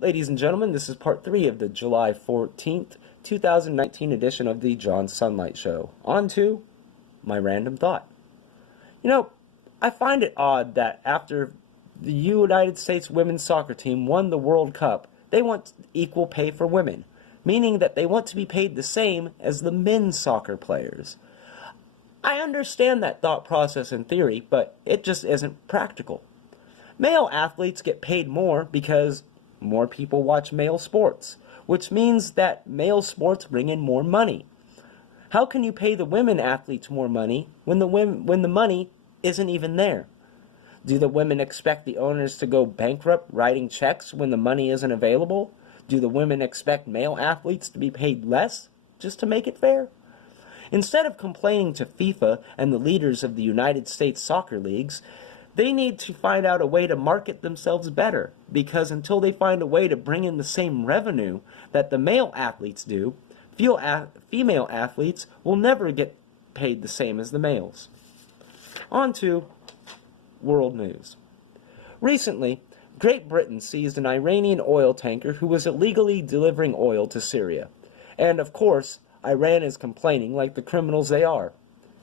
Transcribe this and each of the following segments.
Ladies and gentlemen, this is part 3 of the July 14th, 2019 edition of the John Sunlight Show. On to my random thought. I find it odd that after the United States women's soccer team won the World Cup, they want equal pay for women, meaning that they want to be paid the same as the men's soccer players. I understand that thought process in theory, but it just isn't practical. Male athletes get paid more because more people watch male sports, which means that male sports bring in more money. How can you pay the women athletes more money when the money isn't even there? Do the women expect the owners to go bankrupt writing checks when the money isn't available? Do the women expect male athletes to be paid less just to make it fair? Instead of complaining to FIFA and the leaders of the United States soccer leagues, they need to find out a way to market themselves better, because until they find a way to bring in the same revenue that the male athletes do, female athletes will never get paid the same as the males. On to world news. Recently, Great Britain seized an Iranian oil tanker who was illegally delivering oil to Syria. And of course, Iran is complaining like the criminals they are.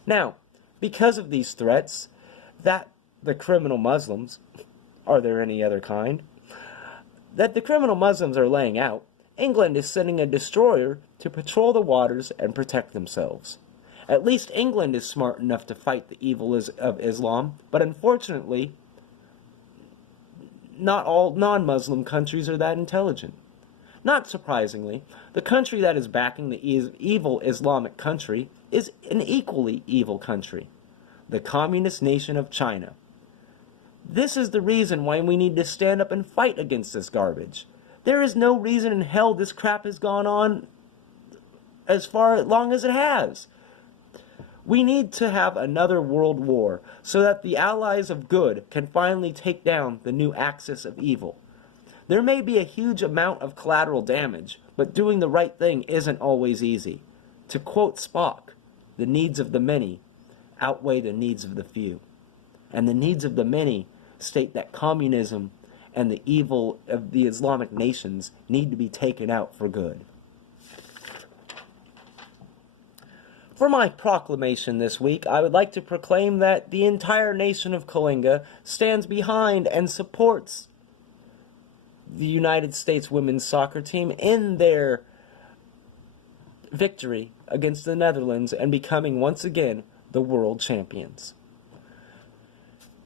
Now, because of these threats, that the criminal Muslims, are there any other kind, that the criminal Muslims are laying out, England is sending a destroyer to patrol the waters and protect themselves. At least England is smart enough to fight the evil of Islam, but unfortunately, not all non-Muslim countries are that intelligent. Not surprisingly, the country that is backing the evil Islamic country is an equally evil country, the communist nation of China. This is the reason why we need to stand up and fight against this garbage. There is no reason in hell this crap has gone on as long as it has. We need to have another world war so that the allies of good can finally take down the new axis of evil. There may be a huge amount of collateral damage, but doing the right thing isn't always easy. To quote Spock, the needs of the many outweigh the needs of the few. And the needs of the many state that communism and the evil of the Islamic nations need to be taken out for good. For my proclamation this week, I would like to proclaim that the entire nation of Kalinga stands behind and supports the United States women's soccer team in their victory against the Netherlands and becoming once again the world champions.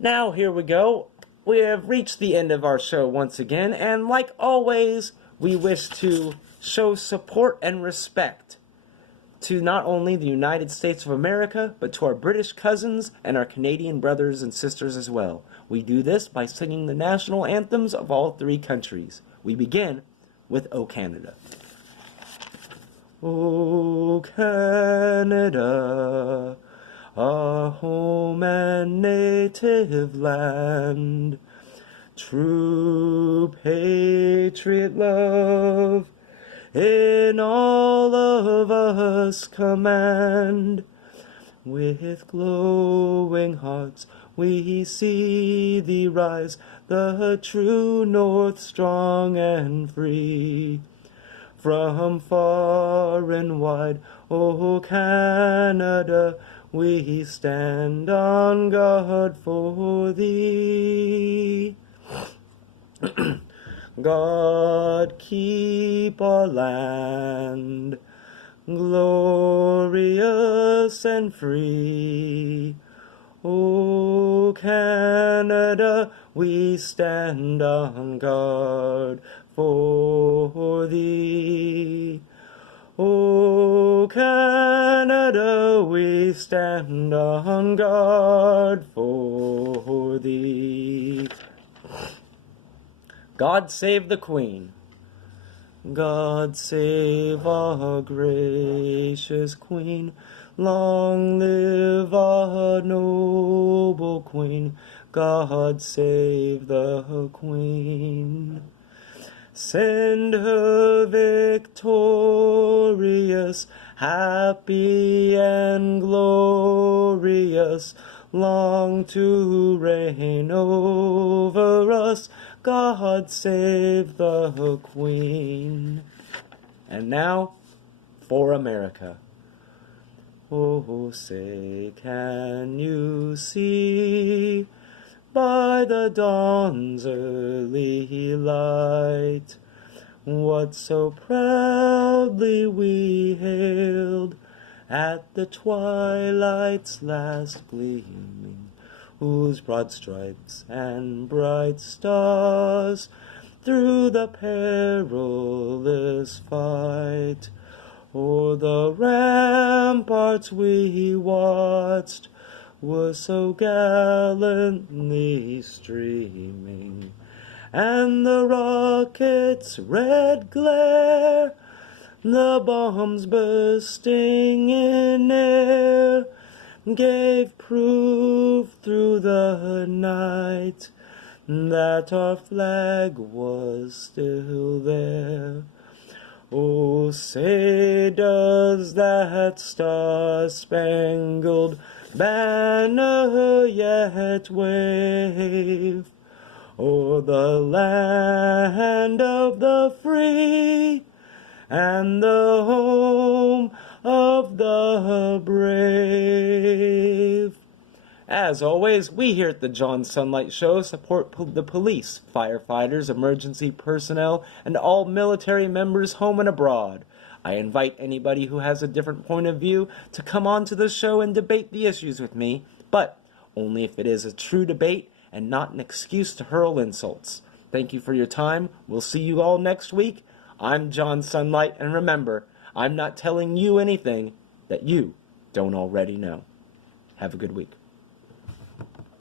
Now, here we go. We have reached the end of our show once again, and like always, we wish to show support and respect to not only the United States of America, but to our British cousins and our Canadian brothers and sisters as well. We do this by singing the national anthems of all three countries. We begin with O Canada. O Canada, our home and native land, true patriot love in all of us command. With glowing hearts we see thee rise, the true north strong and free. From far and wide, O Canada, we stand on guard for thee. God keep our land glorious and free. O Canada, we stand on guard for thee. O Canada, we stand on guard for thee. God save the Queen. God save our gracious Queen. Long live our noble Queen. God save the Queen. Send her victorious, happy and glorious, long to reign over us. God save the Queen. And now, for America. Oh, say, can you see by the dawn's early light what so proudly we hailed at the twilight's last gleaming, whose broad stripes and bright stars through the perilous fight o'er the ramparts we watched were so gallantly streaming, and the rocket's red glare, the bombs bursting in air, gave proof through the night that our flag was still there. Oh, say, does that star-spangled banner yet wave o'er the land of the free and the home of the brave? As always, we here at the John Sunlight Show support the police, firefighters, emergency personnel, and all military members home and abroad. I invite anybody who has a different point of view to come on to the show and debate the issues with me, but only if it is a true debate and not an excuse to hurl insults. Thank you for your time. We'll see you all next week. I'm John Sunlight, and remember, I'm not telling you anything that you don't already know. Have a good week.